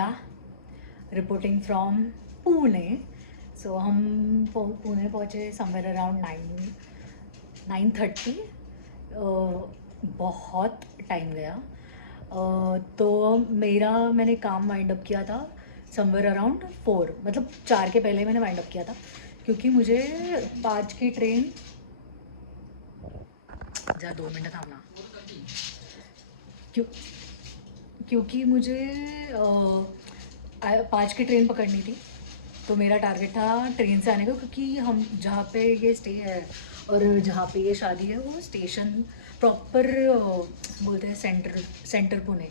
Priya reporting from Pune. So हम पुणे पहुँचे somewhere around 9:30। बहुत टाइम गया। तो मैंने काम वाइंड अप किया था समवेयर अराउंड 4, मतलब 4 के पहले मैंने वाइंड अप किया था, क्योंकि मुझे 5 की ट्रेन। जा 2 मिनट थामना। क्योंकि मुझे 5 की ट्रेन पकड़नी थी। तो मेरा टारगेट था ट्रेन से आने का, क्योंकि हम जहाँ पे ये स्टे है और जहाँ पे ये शादी है वो स्टेशन प्रॉपर बोलते हैं सेंटर पुणे,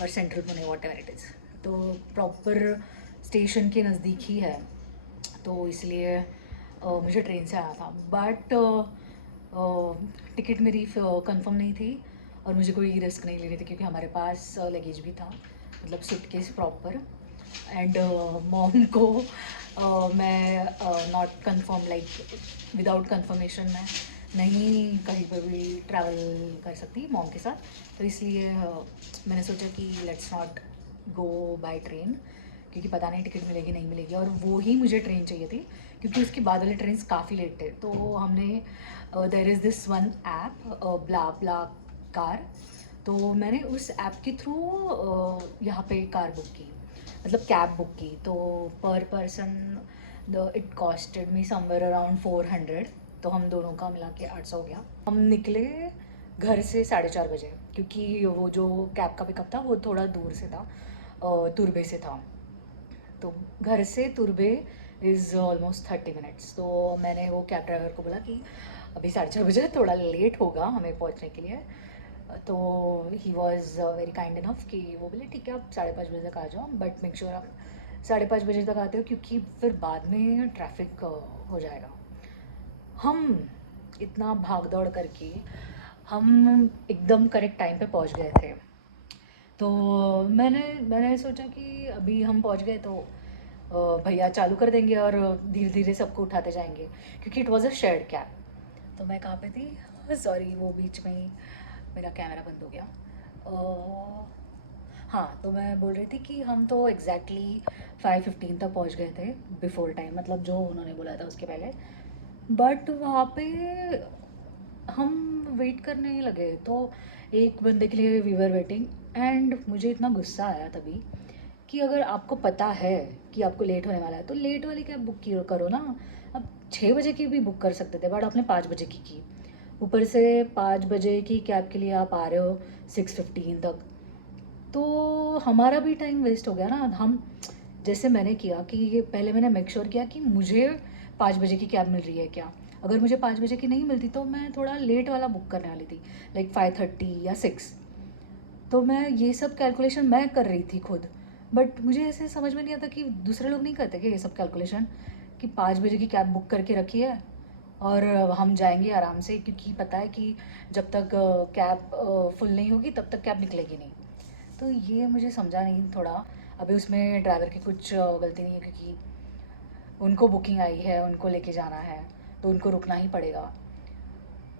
और central Pune what ever it is. तो प्रॉपर स्टेशन के नज़दीक ही है, तो इसलिए मुझे ट्रेन से आना था। बट टिकट मेरी कंफर्म नहीं थी और मुझे कोई रिस्क नहीं लेनी थी, क्योंकि हमारे पास लगेज भी था, मतलब सूटकेस प्रॉपर। एंड मॉम को मैं not confirm, like without confirmation मैं नहीं कहीं पर भी ट्रैवल कर सकती मॉम के साथ। तो इसलिए मैंने सोचा कि let's not go by train, क्योंकि पता नहीं टिकट मिलेगी नहीं मिलेगी, और वो ही मुझे ट्रेन चाहिए थी, क्योंकि उसके बाद वाले ट्रेन काफ़ी लेट थे। तो हमने there is this one app BlaBlaCar. तो मैंने उस ऐप के थ्रू यहाँ पे कार बुक की, मतलब कैब बुक की। तो पर person it costed me somewhere around 400। तो हम दोनों का मिला के 800 हो गया। हम निकले घर से 4:30 बजे, क्योंकि वो जो कैब का पिकअप था वो थोड़ा दूर से था, तुरबे से था। तो घर से तुरबे इज़ ऑलमोस्ट 30 मिनट्स। तो मैंने वो कैब ड्राइवर को बोला कि अभी 4:30 बजे थोड़ा लेट होगा हमें पहुंचने के लिए। तो he was very kind enough कि वो बोले ठीक है आप 5:30 बजे तक आ जाओ, बट मेक श्योर आप 5:30 बजे तक आते हो, क्योंकि फिर बाद में ट्रैफिक हो जाएगा। हम इतना भाग दौड़ करके हम एकदम करेक्ट टाइम पे पहुंच गए थे। तो मैंने सोचा कि अभी हम पहुंच गए तो भैया चालू कर देंगे और धीरे धीरे सबको उठाते जाएंगे, क्योंकि it was a shared cab. तो मैं कहाँ पे थी, सॉरी वो बीच में ही मेरा कैमरा बंद हो गया। हाँ, तो मैं बोल रही थी कि हम तो एग्जैक्टली 5:15 तक पहुँच गए थे, बिफोर टाइम, मतलब जो उन्होंने बोला था उसके पहले। बट वहाँ पे हम वेट करने ही लगे, तो एक बंदे के लिए वी वर वेटिंग। एंड मुझे इतना गुस्सा आया तभी कि अगर आपको पता है कि आपको लेट होने वाला है तो लेट वाली कैब बुक करो ना। अब 6 बजे की भी बुक कर सकते थे, बट आपने 5 बजे की। ऊपर से 5 बजे की कैब के लिए आप आ रहे हो 6:15 तक, तो हमारा भी टाइम वेस्ट हो गया ना। हम जैसे मैंने किया कि ये पहले मैंने मेक श्योर किया कि मुझे 5 बजे की कैब मिल रही है क्या। अगर मुझे 5 बजे की नहीं मिलती तो मैं थोड़ा लेट वाला बुक करने वाली थी, लाइक 5:30 या 6। तो मैं ये सब कैलकुलेशन मैं कर रही थी खुद, बट मुझे ऐसे समझ में नहीं आता कि दूसरे लोग नहीं करते कि ये सब कैलकुलेशन, कि 5 बजे की कैब बुक करके रखी है और हम जाएंगे आराम से, क्योंकि पता है कि जब तक कैब फुल नहीं होगी तब तक कैब निकलेगी नहीं। तो ये मुझे समझा नहीं थोड़ा। अभी उसमें ड्राइवर की कुछ गलती नहीं है, क्योंकि उनको बुकिंग आई है, उनको लेके जाना है, तो उनको रुकना ही पड़ेगा।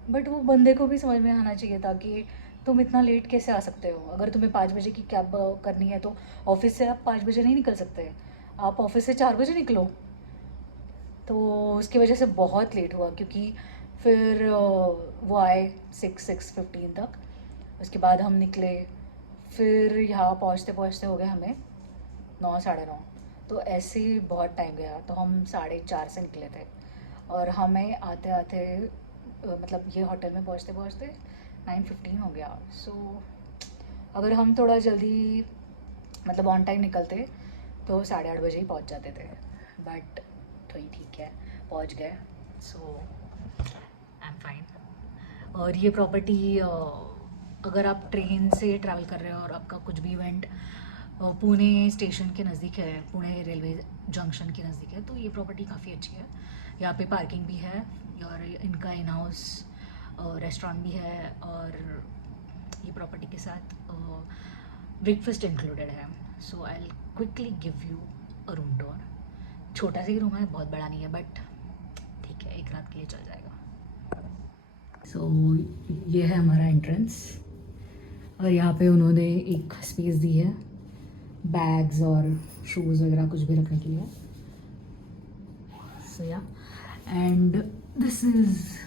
बट वो बंदे को भी समझ में आना चाहिए था कि तुम इतना लेट कैसे आ सकते हो। अगर तुम्हें 5 बजे की कैब करनी है तो ऑफिस से आप 5 बजे नहीं निकल सकते, आप ऑफिस से 4 बजे निकलो। तो उसकी वजह से बहुत लेट हुआ, क्योंकि फिर वो आए 6:15 तक। उसके बाद हम निकले, फिर यहाँ पहुँचते पहुँचते हो गए हमें 9, साढ़े 9। तो ऐसे ही बहुत टाइम गया। तो हम 4:30 से निकले थे, और हमें आते आते मतलब ये होटल में पहुँचते पहुँचते 9:15 हो गया। सो अगर हम थोड़ा जल्दी, मतलब ऑन टाइम निकलते, तो 8:30 बजे ही पहुँच जाते थे। बट तो ही ठीक है, पहुँच गए। सो आई एम फाइन। और ये प्रॉपर्टी अगर आप ट्रेन से ट्रैवल कर रहे हो और आपका कुछ भी इवेंट पुणे स्टेशन के नज़दीक है, पुणे रेलवे जंक्शन के नज़दीक है, तो ये प्रॉपर्टी काफ़ी अच्छी है। यहाँ पे पार्किंग भी है, और इनका इन हाउस रेस्टोरेंट भी है, और ये प्रॉपर्टी के साथ ब्रेकफास्ट इंक्लूडेड है। So I will quickly give you a room tour. छोटा सा ही रूम है, बहुत बड़ा नहीं है, बट ठीक है, एक रात के लिए चल जाएगा। सो ये है हमारा एंट्रेंस, और यहाँ पे उन्होंने एक स्पेस दी है बैग्स और शूज़ वगैरह कुछ भी रखने के लिए. So yeah, and this is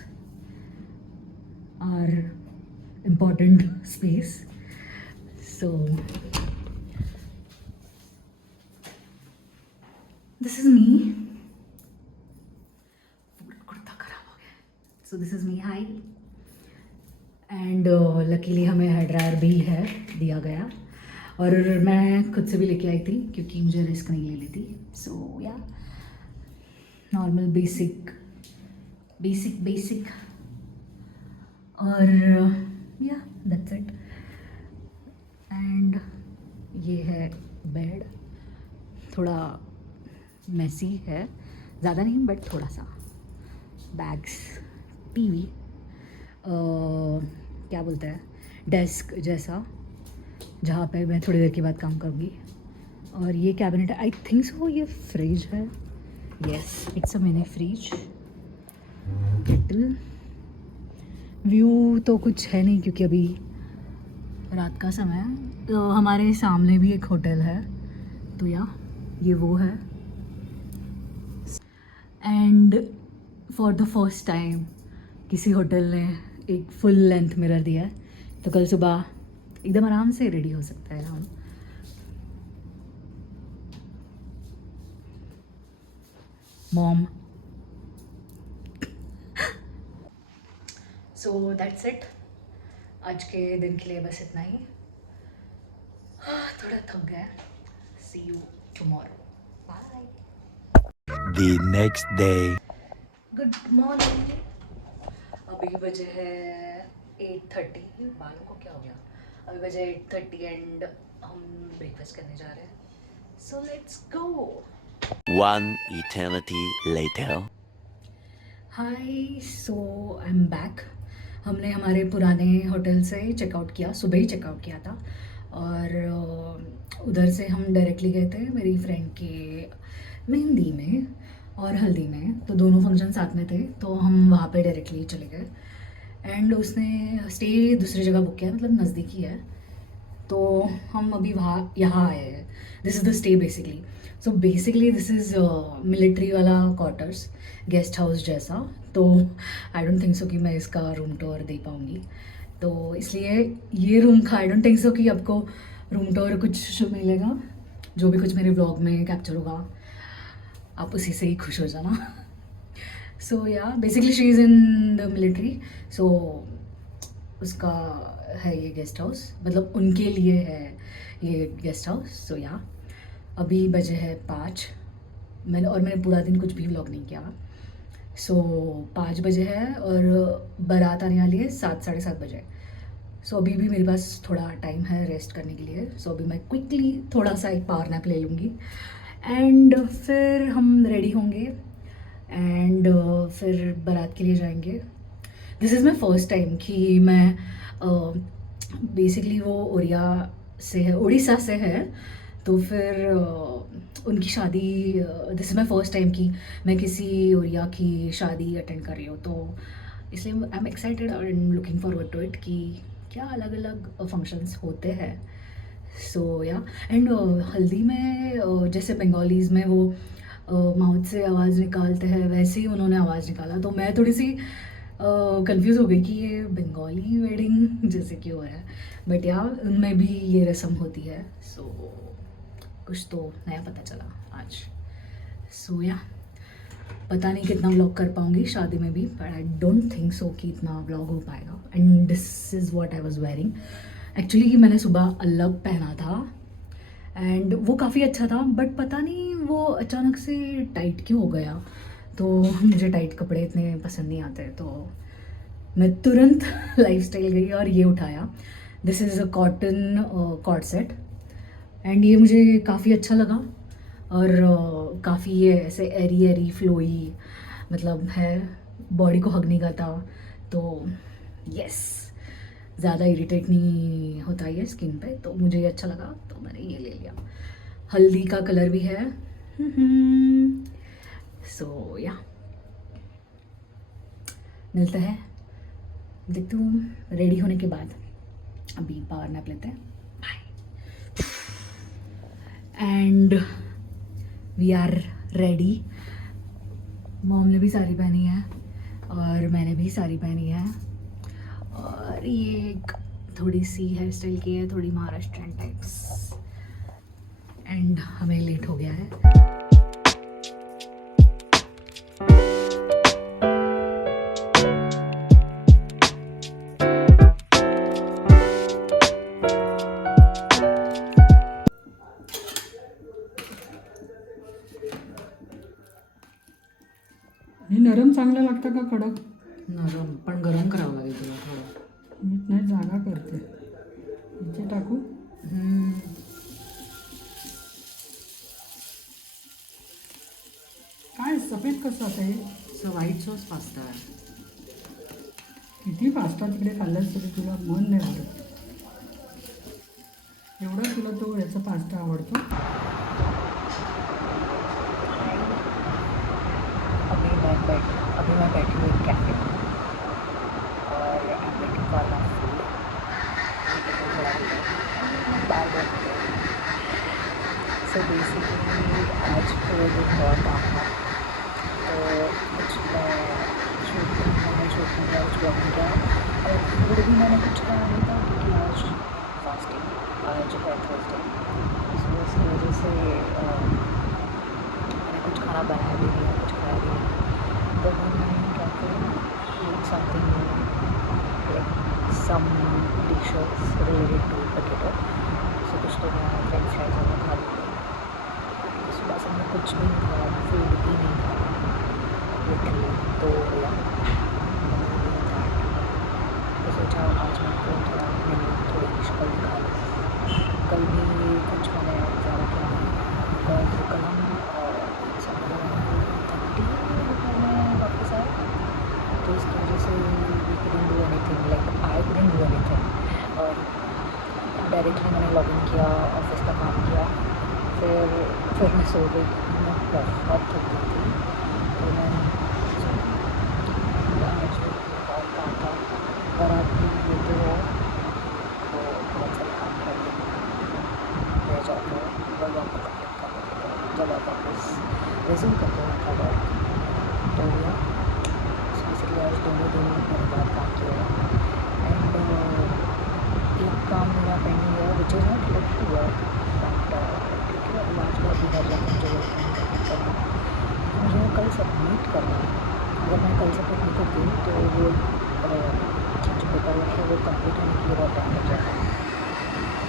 our important space. So this is me. पूरा कुर्ता खराब हो गया. So this is me. Hi. And luckily हमें हेयर ड्रायर भी है दिया गया, और मैं खुद से भी लेके आई थी क्योंकि मुझे रिस्क नहीं ले लेती. सो या नॉर्मल बेसिक बेसिक बेसिक और या दैट्स इट. एंड ये है बेड. थोड़ा मैसी है, ज़्यादा नहीं बट थोड़ा सा. बैग्स, टीवी, क्या बोलते हैं, डेस्क जैसा जहाँ पे मैं थोड़ी देर के बाद काम करूँगी. और ये कैबिनेट है, आई थिंक सो ये फ्रिज है. Yes, it's a mini fridge. Kettle. View तो कुछ है नहीं क्योंकि अभी रात का समय है. तो हमारे सामने भी एक होटल है, तो या ये वो है. And for the first time किसी होटल ने एक फुल लेंथ मिरर दिया है, तो कल सुबह एकदम आराम से रेडी हो सकता है हम. मॉम. So that's it. आज के दिन के लिए बस इतना ही. थोड़ा थक गया. See you tomorrow. Bye. The next day. Good morning. अभी बजे है 8:30. बालों को क्या हो गया. अभी बजे 8:30 एंड हम ब्रेकफास्ट करने जा रहे हैं. So let's go. One eternity later. Hi. So I am back. हमने हमारे पुराने होटल से चेकआउट किया, सुबह ही चेकआउट किया था. और उधर से हम डायरेक्टली गए थे मेरी फ्रेंड के मेहंदी में और हल्दी में, तो दोनों फंक्शन साथ में थे, तो हम वहाँ पे डायरेक्टली चले गए. एंड उसने स्टे दूसरी जगह बुक किया, मतलब नज़दीकी है, तो हम अभी वहाँ यहाँ आए हैं. This is the stay basically. So basically this is military वाला क्वार्टर्स, गेस्ट हाउस जैसा. तो आई डोंट थिंक सो कि मैं इसका रूम टूर दे पाऊँगी, तो इसलिए ये रूम का आई डोंट थिंक सो कि आपको रूम टूर कुछ मिलेगा. जो भी कुछ मेरे व्लॉग में कैप्चर होगा आप उसी से ही खुश हो जाना. So yeah basically she is in the military. So उसका है ये गेस्ट हाउस, मतलब उनके लिए है ये गेस्ट हाउस. सो या अभी बजे है 5. मैंने पूरा दिन कुछ भी व्लॉग नहीं किया. सो 5 बजे है और बारात आने वाली है 7, 7:30 बजे. सो अभी भी मेरे पास थोड़ा टाइम है रेस्ट करने के लिए. सो अभी मैं क्विकली थोड़ा सा एक पावर नैप ले लूँगी एंड फिर हम रेडी होंगे एंड फिर बारात के लिए जाएंगे. This is my first time कि मैं बेसिकली वो उड़ीसा से है, तो फिर उनकी शादी. This is my first time कि मैं किसी उड़िया की शादी अटेंड कर रही हूँ, तो इसलिए आई एम एक्साइटेड और I am looking forward to it कि क्या अलग अलग फंक्शंस होते हैं. सो या एंड हल्दी में जैसे बंगालीज़ में वो माउथ से आवाज़ निकालते हैं, वैसे ही उन्होंने आवाज़ निकाला, तो मैं थोड़ी सी कंफ्यूज हो गई कि ये बंगाली वेडिंग जैसे क्यों हो रहा है. बट या उनमें भी ये रस्म होती है. सो कुछ तो नया पता चला आज. सो या पता नहीं कितना व्लॉग कर पाऊँगी शादी में भी, but I don't think so कि इतना व्लॉग हो पाएगा. And this is what I was wearing actually, कि मैंने सुबह अलग पहना था एंड वो काफ़ी अच्छा था, बट पता नहीं वो अचानक से टाइट क्यों हो गया. तो मुझे टाइट कपड़े इतने पसंद नहीं आते, तो मैं तुरंत लाइफस्टाइल गई और ये उठाया. This is a cotton cord set and ये मुझे काफ़ी अच्छा लगा. और काफ़ी ये ऐसे एरी एरी फ्लोई मतलब है, बॉडी को हग नहीं करता, तो यस ज़्यादा इरिटेट नहीं होता ये स्किन पे, तो मुझे ये अच्छा लगा, तो मैंने ये ले लिया. हल्दी का कलर भी है. सो या मिलता है, देखती हूँ रेडी होने के बाद. अभी पावर नैप लेते हैं. Bye. And we are ready. Mom ने भी साड़ी पहनी है और मैंने भी साड़ी पहनी है. और ये एक थोड़ी सी हेयर स्टाइल की है, थोड़ी महाराष्ट्रियन टाइप्स. एंड हमें लेट हो गया है. हे नरम चांगलं लागतं का कडक? नरम पण गरम करावं लागेल तुला थोडं. मीठ नाही, जागा करते. इथे टाकू? काय सफेद कसं आता हे? व्हाईट सॉस पास्ता आहे. किती पास्ता तिकडे खाल्लास तरी तुला मन नाही आवडत. एवढा तुला तो याचा पास्ता आवडतो? अभी मैं बैठी हूँ एक कैफे में और I am waiting for my food. So basically आज पूरे दिन बहुत काम था, तो कुछ मैंने शूट किया, कुछ ब्लॉगिंग किया और फूड भी मैंने कुछ कहा नहीं था क्योंकि आज फास्टिंग, आज है थर्सडे. सो इसकी वजह से मैंने कुछ खाना बनाया भी नहीं है, कुछ खाया भी नहीं. Then I can eat something like some dishes related to potato. So कुछ तो मैं फ्रेंच फ्राइज वगैरह खा लूँगी. सुबह से मैं कुछ भी नहीं खाया, फूड भी नहीं खाया लिटरली. तो या तो सोचा आज मैं को थोड़ा मेन्यू थोड़ी शक्ल दिखा लूँ. कल भी कुछ मैंने ज़्यादा किया नहीं बिकॉज कल हम वापस आए, तो इसकी वजह से we couldn't do anything, like I couldn't do anything. और डायरेक्टली मैंने लॉगिन किया, ऑफिस का काम किया, फिर मैं सो गई. मैं बहुत थक गई थी, तो मैं आज बहुत काम था. और आप भी लेते हो तो बहुत सारे काम कर रह जाते हो, वर्क आपको कंप्लीट करना पड़ता है जब आप वापस रिज्यूम करते हो आपका वर्क. तो या बेसिकली आज दोनों दिन मेरे बाद काम किया है. एंड एक काम मेरा पेंडिंग है which is not related to work, but क्योंकि अभी आज मैं अभी घर जाकर मुझे वर्क कंप्लीट करना है. मुझे कल सबमिट करना है. अगर मैं कल सबमिट नहीं करती तो वो जो पेपर वर्क है वो कंप्लीट होने के लिए बहुत टाइम लग जाता है.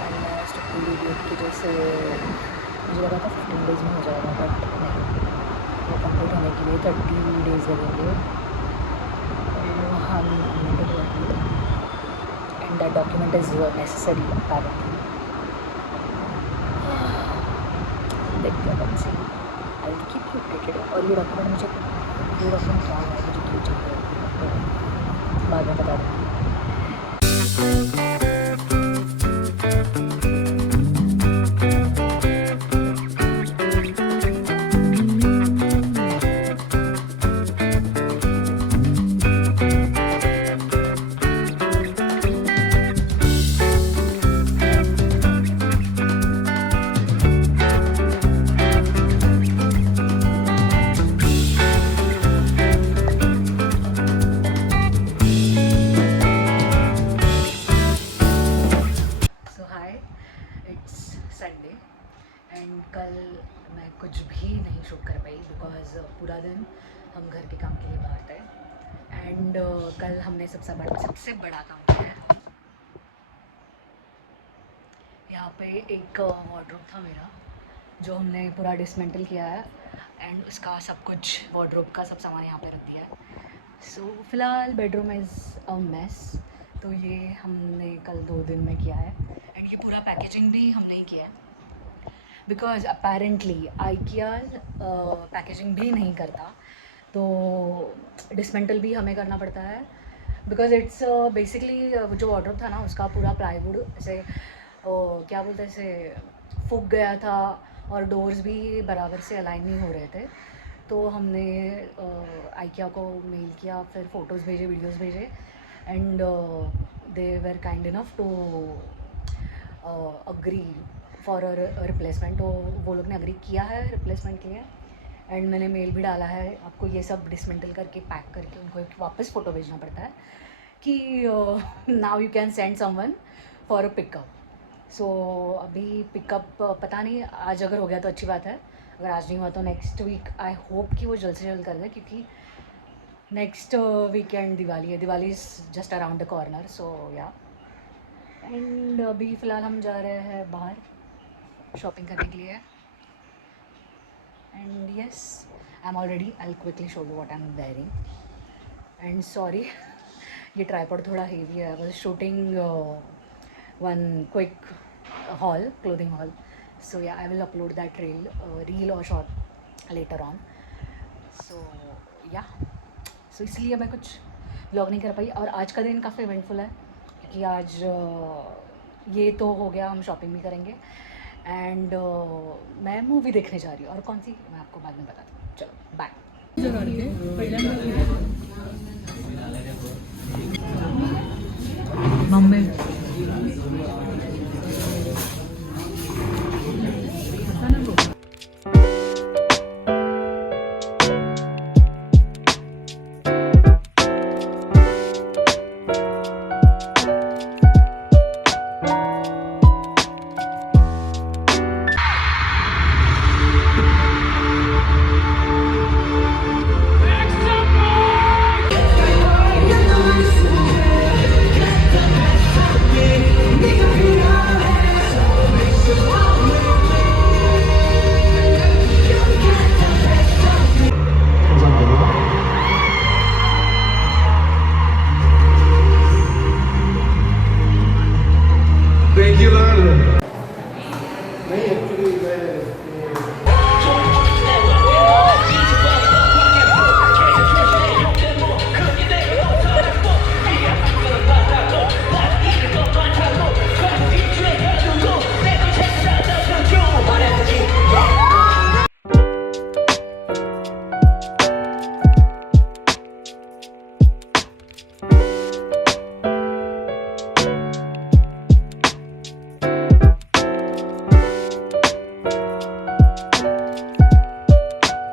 एंड मैं स्टूडेंट डेट की जैसे मुझे लगा था 15 डेज़ में हो जाएगा, बट नहीं, वो कंप्लीट होने के लिए 30 डेज़ लगेंगे. And that document is necessary apparently. देखते हैं कौन सी I will keep you updated. और ये डॉक्यूमेंट क्या है, मुझे क्यों चाहिए, तो बाद में बता दूँगी. संडे एंड कल मैं कुछ भी नहीं शूट कर पाई बिकॉज पूरा दिन हम घर के काम के लिए बाहर थे. एंड कल हमने सबसे बड़ा काम किया है. यहाँ पे एक वार्डरोब था मेरा जो हमने पूरा डिसमेंटल किया है एंड उसका सब कुछ वार्डरोब का सब सामान यहाँ पे रख दिया है. सो फिलहाल बेडरूम इज़ अ मेस. तो ये हमने कल 2 दिन में किया है. एंड ये पूरा पैकेजिंग भी हमने ही किया है बिकॉज अपेरेंटली आइकिया पैकेजिंग भी नहीं करता, तो डिसमेंटल भी हमें करना पड़ता है बिकॉज इट्स बेसिकली जो वार्डरोब था ना उसका पूरा प्लाईवुड ऐसे क्या बोलते हैं ऐसे फूक गया था और डोर्स भी बराबर से अलाइन नहीं हो रहे थे. तो हमने आइकिया को मेल किया, फिर फ़ोटोज़ भेजे, वीडियोज़ भेजे and they were kind enough to agree for replacement, तो वो लोग ने अग्री किया है रिप्लेसमेंट के लिए। एंड मैंने मेल भी डाला है, आपको ये सब डिसमेंटल करके पैक करके उनको एक वापस फ़ोटो भेजना पड़ता है कि now you can send someone for a pickup. So अभी पिकअप पता नहीं, आज अगर हो गया तो अच्छी बात है, अगर आज नहीं हुआ तो नेक्स्ट वीक आई होप कि वो जल्द से जल्द कर दे, क्योंकि नेक्स्ट वीकेंड दिवाली है, Diwali is just around the corner. So yeah, and अभी फ़िलहाल हम जा रहे हैं बाहर शॉपिंग करने के लिए। And yes, I am already, I will quickly show you what I am wearing. And sorry, ये ट्राइपॉड थोड़ा हेवी है, I was shooting one quick haul, clothing haul. So yeah, I will upload that reel or short later on. So yeah, so इसलिए मैं कुछ vlog नहीं कर पाई। और आज का दिन काफ़ी इवेंटफुल है, क्योंकि आज ये तो हो गया, हम शॉपिंग भी करेंगे एंड मैं मूवी देखने जा रही हूँ, और कौन सी मैं आपको बाद में बताती हूँ। चलो बाय। जर काढते पहिल्यांदा